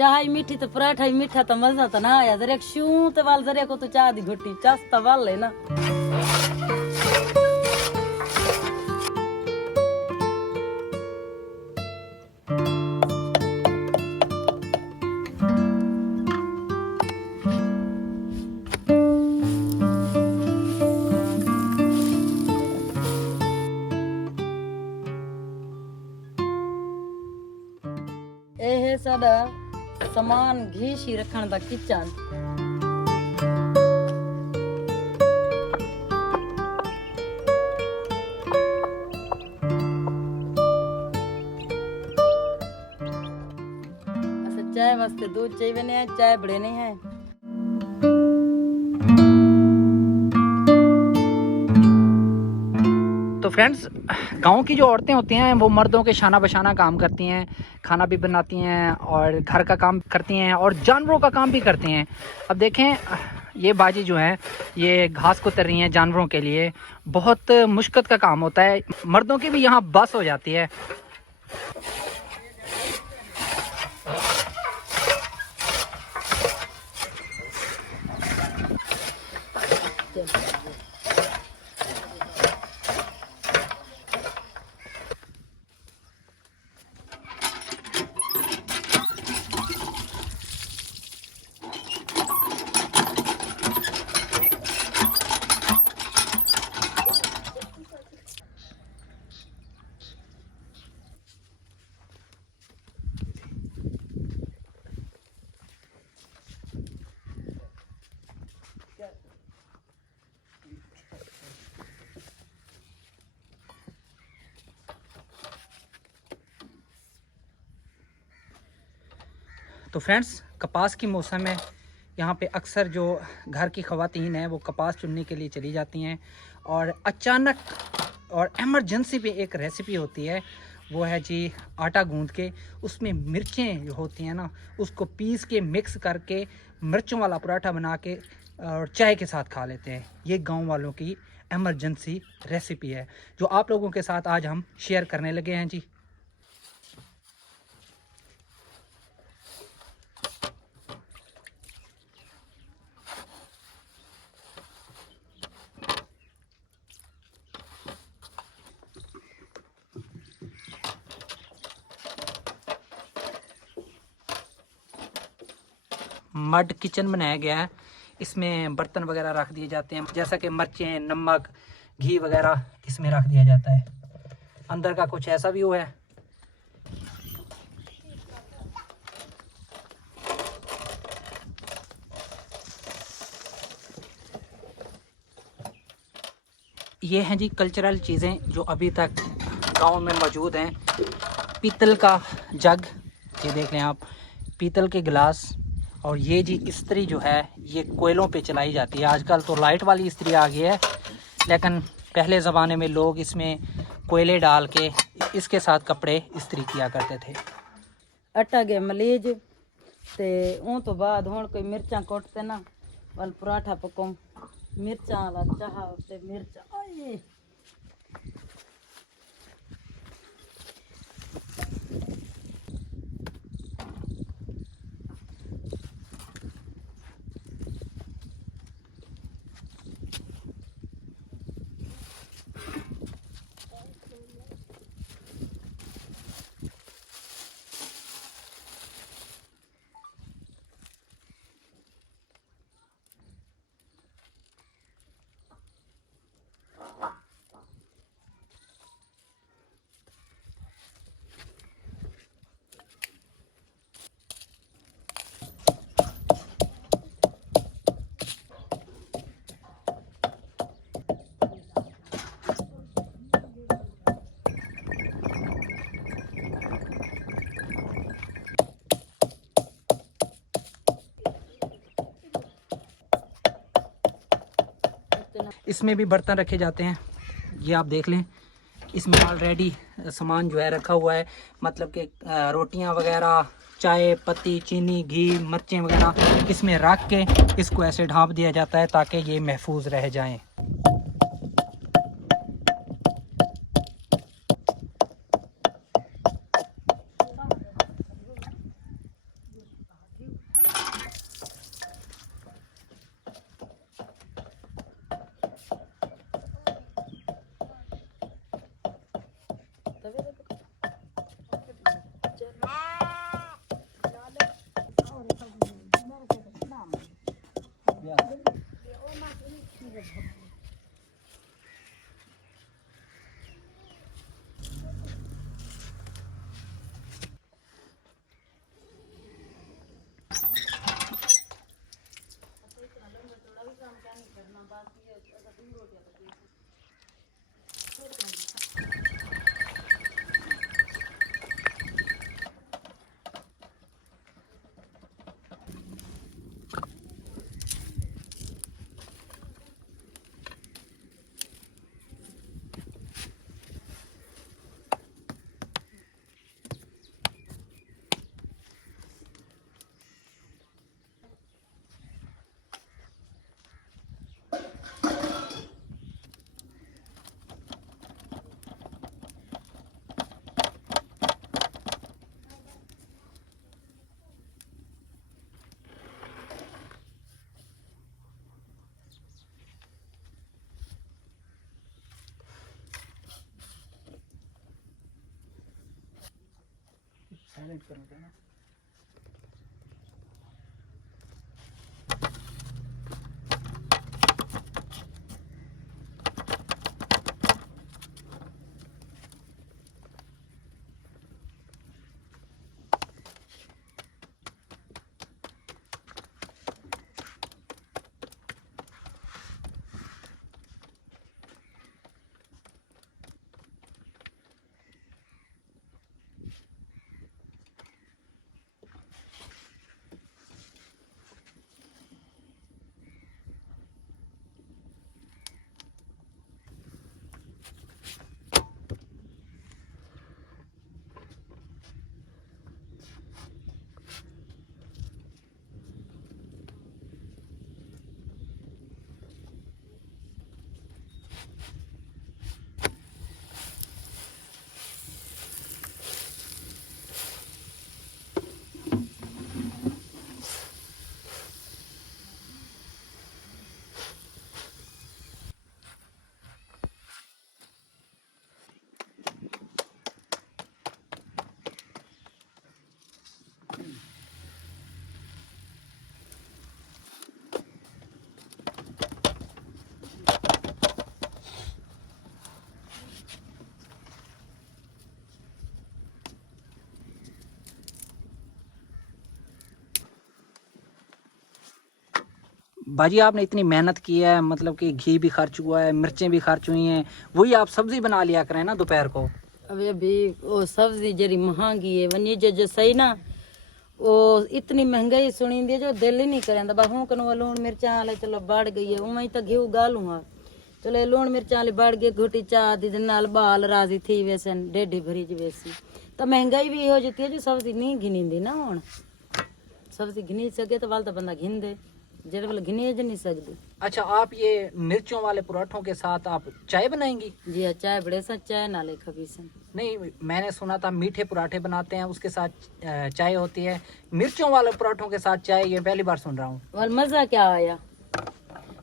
चाय मीठी तो पराठा ही मीठा तो मजा तो ना आया जरे शू तो वाल जरे को तो चाह दी घुट्टी चास्ता वाल है ना। ਇਹ ਹੈ ਸਾਡਾ ਸਮਾਨ ਘੀ ਸ਼ੀ ਰੱਖਣ ਦਾ ਕਿਚਨ। अच्छा चाय वास्ते दूध चाहिए बने हैं, चाय बड़े नहीं है। तो फ्रेंड्स, गांव की जो औरतें होती हैं वो मर्दों के शाना बशाना काम करती हैं, खाना भी बनाती हैं और घर का काम करती हैं और जानवरों का काम भी करती हैं। अब देखें ये बाजी जो है ये घास को तर रही हैं जानवरों के लिए। बहुत मुश्किल का काम होता है, मर्दों की भी यहाँ बस हो जाती है। तो फ्रेंड्स, कपास की मौसम है, यहाँ पे अक्सर जो घर की ख़वातीन हैं वो कपास चुनने के लिए चली जाती हैं और अचानक और इमरजेंसी पे एक रेसिपी होती है, वो है जी आटा गूंद के उसमें मिर्चें जो होती हैं ना उसको पीस के मिक्स करके मिर्चों वाला पराठा बना के और चाय के साथ खा लेते हैं। ये गांव वालों की इमरजेंसी रेसिपी है जो आप लोगों के साथ आज हम शेयर करने लगे हैं जी। मड किचन बनाया गया है, इसमें बर्तन वगैरह रख दिए जाते हैं जैसा कि मिर्चें, नमक, घी वगैरह इसमें रख दिया जाता है। अंदर का कुछ ऐसा व्यू है। ये हैं जी कल्चरल चीज़ें जो अभी तक गांव में मौजूद हैं। पीतल का जग, ये देख लें आप, पीतल के गिलास, और ये जी इस्त्री जो है ये कोयलों पे चलाई जाती है। आजकल तो लाइट वाली इस्त्री आ गई है, लेकिन पहले ज़माने में लोग इसमें कोयले डाल के इसके साथ कपड़े इस्त्री किया करते थे। आटा गया मलीज ते उन तो बाद हुण कोई मिर्चा कुटते ना वाल पराठा पकाऊं मिर्चा वाला चाह ते मिर्चा आए इसमें भी बर्तन रखे जाते हैं, ये आप देख लें। इसमें ऑलरेडी सामान जो है रखा हुआ है, मतलब कि रोटियां वगैरह, चाय पत्ती, चीनी, घी, मिर्चें वगैरह इसमें रख के इसको ऐसे ढाँप दिया जाता है ताकि ये महफूज रह जाएं। साइलेंट करूँ क्या ना। बाजी आपने इतनी मेहनत की है, मतलब कि घी भी खर्च हुआ है, मिर्चें भी खर्च हुई हैं, वही आप सब्जी बना लिया करें ना दोपहर को। अभी वो सब्जी जरी महंगी है वनी जो सही ना, वो इतनी महंगाई सुनी दी जो दिल ही नहीं करेंदा। बस हूं कनो लून मिर्चा वाले चलो बढ़ गई है, उमें तो घी गालू हाँ चलो लून मिर्चा वाली बढ़ गई, घुटी चाह दी नाल बाल राजी थी वैसे डेढ़ी भरी जी वैसी। तो महंगाई भी हो जाती है जो सब्जी नहीं घिनी ना, हूं सब्जी घिनी सके तो वाल तो बंदा घिन दे, जेड़े वाले घिनी नहीं सकती। अच्छा, आप ये मिर्चों वाले पराठों के साथ आप चाय बनाएंगी? जी हाँ, चाय बड़े सा चाय नाले कभी से नहीं, मैंने सुना था मीठे पराठे बनाते हैं उसके साथ चाय होती है, मिर्चों वाले पराठों के साथ चाय ये पहली बार सुन रहा हूँ। और मजा क्या आया,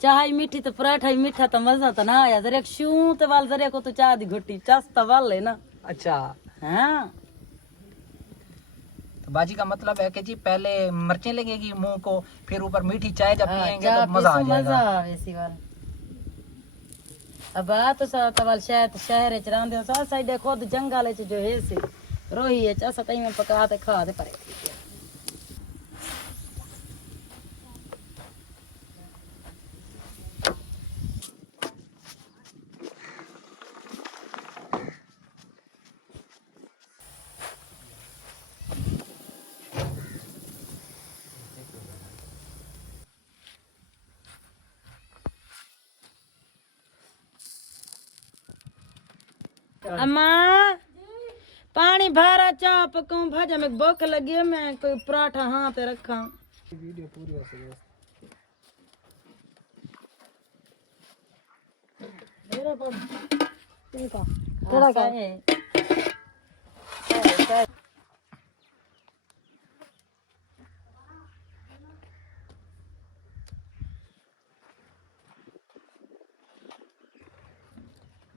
चाय मीठी तो पराठा ही मीठा, तो मजा तो ना आया। जरे शू तो वाल जरे को तो चाय दी घुट्टी चस तो वाल है ना। अच्छा हाँ, तो बाजी का मतलब है कि जी पहले मिर्चें लगेगी मुंह को, फिर ऊपर मीठी चाय जब हाँ, पियेंगे तो मजा आ मजा जाएगा। वैसी वाल। अब आ तो सा तवाल शायद शहर च रहंदे सा साइड खुद जंगल च जो है से रोही है चस तई में पका ते खा दे परे। अम्मा पानी भरा चाह पकाऊं, भाजा में भूख लगी है, मैं कोई पराठा हाथ रखा। वीडियो पूरी हो सके थोड़ा का है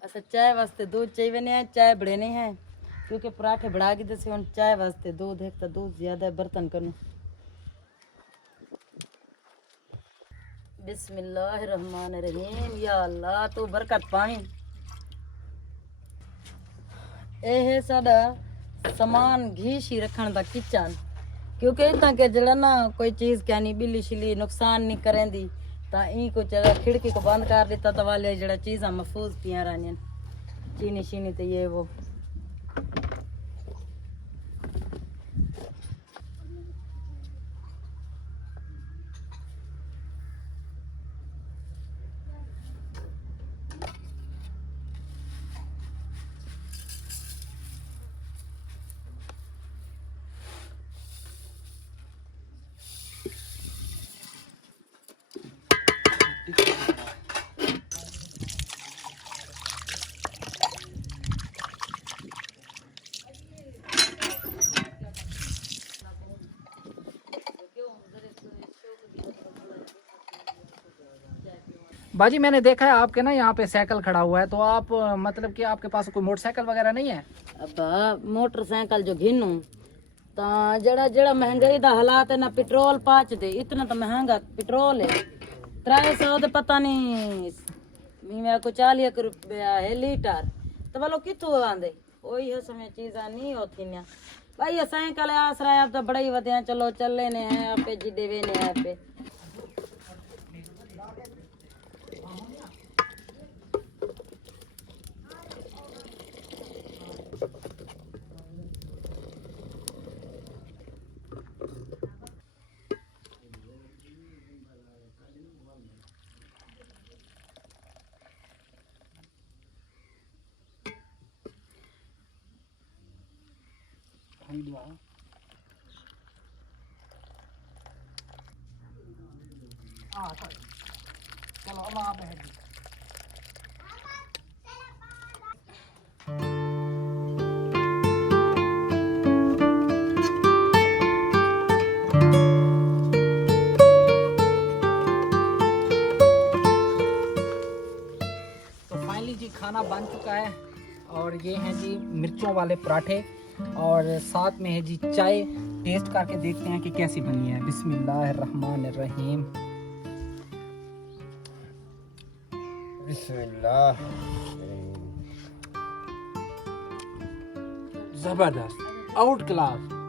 अच्छा। चाय वास्ते दूध चाहिए नहीं, चाय बड़े नहीं है क्योंकि पराठे बढ़ा के दसे। चाय वास्ते दूध है तो दूध ज्यादा बर्तन करूँ। बिस्मिल्लाहिर्रहमानिर्रहीम, या अल्लाह तू बरकत पाई। ਇਹ ਹੈ ਸਾਡਾ ਸਮਾਨ ਘੀ ਸ਼ੀ ਰੱਖਣ ਦਾ ਕਿਚਨ, ਕਿਉਂਕਿ ਇਦਾਂ ਕਿ ਜਿਹੜਾ ਨਾ ਕੋਈ ਚੀਜ਼ ਕਹਿਣੀ ਬਿੱਲੀ ਸ਼ਿਲੀ ਨੁਕਸਾਨ ਨਹੀਂ ਕਰੇਂਦੀ, ਤਾਂ ਇਹ ਕੋ ਚਲਾ ਖਿੜਕੀ को बंद कर देता तो वाले जड़ा चीज़ां महफूज पिया रहनियां, चीनी शीनी तो ये वो। बाजी मैंने देखा है आपके ना यहाँ पे साइकिल खड़ा हुआ है, तो आप मतलब कि आपके पास कोई मोटरसाइकिल वगैरह नहीं है? अब मोटरसाइकिल जो घिनू ਤਾਂ ਜਿਹੜਾ ਮਹਿੰਗਾਈ ਦਾ ਹਾਲਾਤ ਹੈ ਨਾ ਪੈਟਰੋਲ ਪਾਚਦੇ ਇਤਨਾ ਤਾਂ ਮਹਿੰਗਾ ਪੈਟਰੋਲ ਹੈ 300 ਦੇ ਪਤਾ ਨਹੀਂ ਮੈਂ ਕੋ 40 ਰੁਪਇਆ ਹੈ ਲੀਟਰ ਤਾਂ ਵਾਲੋ ਕਿੱਥੋਂ ਆਂਦੇ ਉਹੀ ਹੈ ਸਮੇਂ ਚੀਜ਼ਾਂ ਨਹੀਂ ਹੋਤੀ ਨੇ ਭਾਈ ਅਸਾਂ ਕਲੇ ਆਸਰਾ ਆਪ ਤਾਂ ਬੜਾ ਹੀ ਵਧਿਆ ਚਲੋ ਚੱਲੇ ਨੇ ਹੈ ਆਪੇ ਜਿੱਡੇ ਵੇ ਨੇ ਆਪੇ चलो अब आप है तो फाइनली जी खाना बन चुका है और ये हैं जी मिर्चों वाले पराठे और साथ में है जी चाय। टेस्ट करके देखते हैं कि कैसी बनी है। बिस्मिल्लाहिर्रहमानिर्रहीम। बिस्मिल्लाह। जबरदस्त, आउट क्लास।